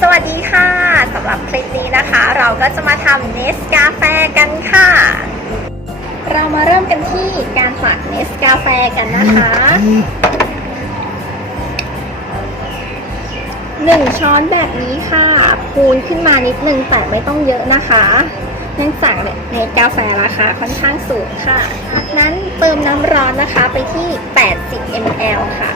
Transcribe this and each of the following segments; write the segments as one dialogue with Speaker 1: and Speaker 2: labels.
Speaker 1: สวัสดีค่ะสำหรับคลิปนี้นะคะ เราก็จะมาทำเนสกาแฟกันค่ะ เรามาเริ่มกันที่การตักเนสกาแฟกันนะคะหนึ่งช้อนแบบนี้ค่ะ คูณขึ้นมานิดนึงแต่ไม่ต้องเยอะนะคะ เนื่องจากเนสกาแฟราคาค่อนข้างสูงค่ะจากนั้นเติมน้ำร้อนนะคะไปที่ 80 ml ค่ะ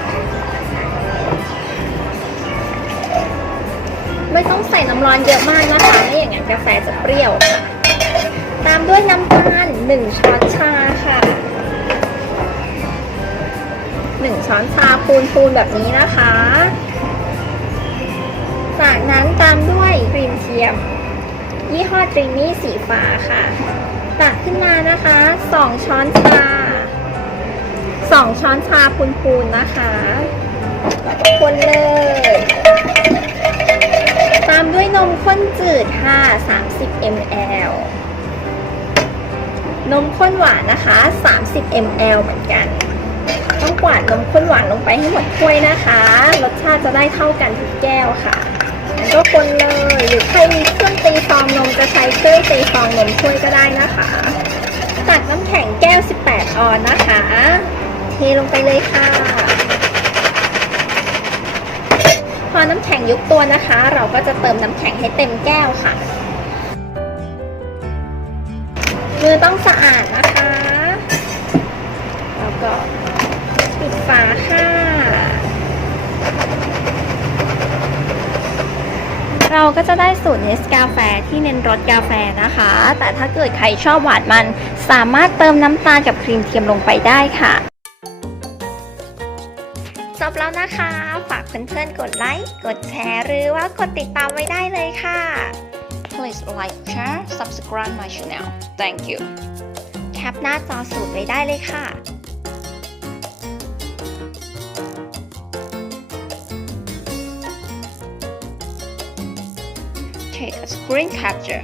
Speaker 1: ส่น้ำร้อนเยอะมากนะคะไม่อย่างนั้นกาแฟจะเปรี้ยวค่ะ ตามด้วยน้ำตาล1ช้อนชาค่ะ1ช้อนชาปูนปูนแบบนี้นะคะ จากนั้นตามด้วยครีมเทียม ยี่ห้อดรีมมี่สีฟ้าค่ะ ตักขึ้นมานะคะ 2 ช้อนชา 2 ช้อนชาปูนๆนนะคะคนเลย มด้วยนมข้นจืดค่ะ 30 ml นมข้นหวานนะคะ 30 ml เหมือนกัน ต้องกวาดนมข้นหวานลงไปให้หมดถ้วยนะคะ รสชาติจะได้เท่ากันทุกแก้วค่ะแล้วก็คนเลย หรือใครมีเครื่องตีฟองนมจะใช้เครื่องตีฟองนมช่วยก็ได้นะคะ ตักน้ำแข็งแก้ว 18 ออนนะคะ เทลงไปเลยค่ะ พอน้ำแข็งยุบตัวนะคะ เราก็จะเติมน้ำแข็งให้เต็มแก้วค่ะ มือต้องสะอาดนะคะ แล้วก็ปิดฝาค่ะ เราก็จะได้สูตรเนสกาแฟที่เน้นรสกาแฟนะคะ แต่ถ้าเกิดใครชอบหวานมัน สามารถเติมน้ำตาลกับครีมเทียมลงไปได้ค่ะ จบแล้วนะคะ ฝากเพื่อนๆกดไลค์ กดแชร์ หรือว่ากดติดตามไว้ได้เลยค่ะ
Speaker 2: Please like, share, subscribe my channel. Thank you.
Speaker 1: แคปหน้าจอสูตรไว้ได้เลยค่ะ
Speaker 2: Take a screen capture.